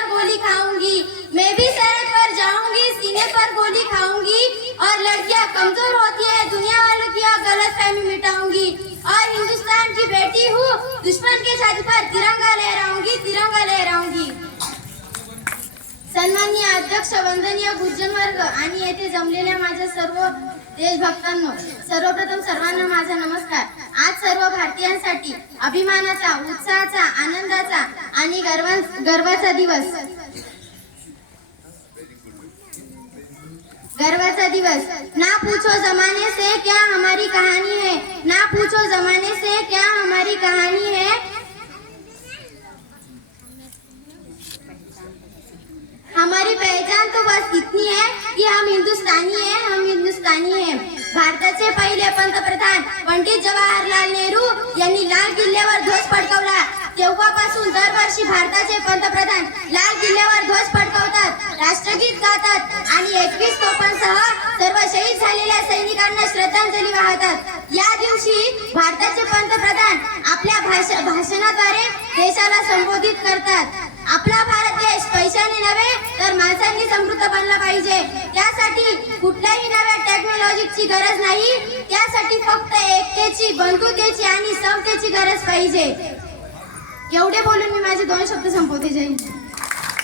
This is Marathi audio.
पर गोली खाऊंगी। मैं भी सड़क पर जाऊंगी सीने पर गोली खाऊंगी। और लड़कियां कमजोर होती है दुनिया वालों की गलत फहमी मिटाऊंगी। और हिंदुस्तान की बेटी हूँ दुश्मन के छाती पर तिरंगा लहराऊंगी तिरंगा लहराऊंगी। सन्माननीय अध्यक्ष वंदनीय गुरुजन वर्ग आणि येथे जमलेल्या माझ्या सर्व देशभक्तांनो सर्वप्रथम सर्वांना माझा नमस्कार. आज सर्व भारतीयांसाठी अभिमानाचा उत्साहाचा आनंदाचा आणि गर्वाचा दिवस. गर्वाचा दिवस. ना पूछो जमाने से क्या हमारी कहानी है? ना पूछो जमाने से क्या हमारी कहानी है? हमारी पहचान तो बस इतनी है कि हम हिंदुस्तानी हैं हम हिंदुस्तानी हैं। भारताचे पहिले पंतप्रधान पंडित जवाहरलाल नेहरू यांनी लाल किल्ल्यावर ध्वज फडकवला. तेव्हापासून दरवर्षी भारताचे पंतप्रधान लाल किल्ल्यावर ध्वज फडकवतात राष्ट्रगीत गातात आणि एकवीस तोफांसह सर्व शहीद झालेल्या सैनिकांना श्रद्धांजली वाहतात. या दिवशी भारताचे पंतप्रधान आपल्या भाष- भाषणाद्वारे देशाला संबोधित करतात. आपला भारत देश पैशाने नव्हे तर माणसांनी समृद्ध बनला पाहिजे. त्यासाठी कुठल्याही नव्या टेक्नॉलॉजीची गरज नाही. बंधुतेची आणि समतेची गरज पाहिजे. एवढे बोलून मी माझे दोन शब्द संपवते जय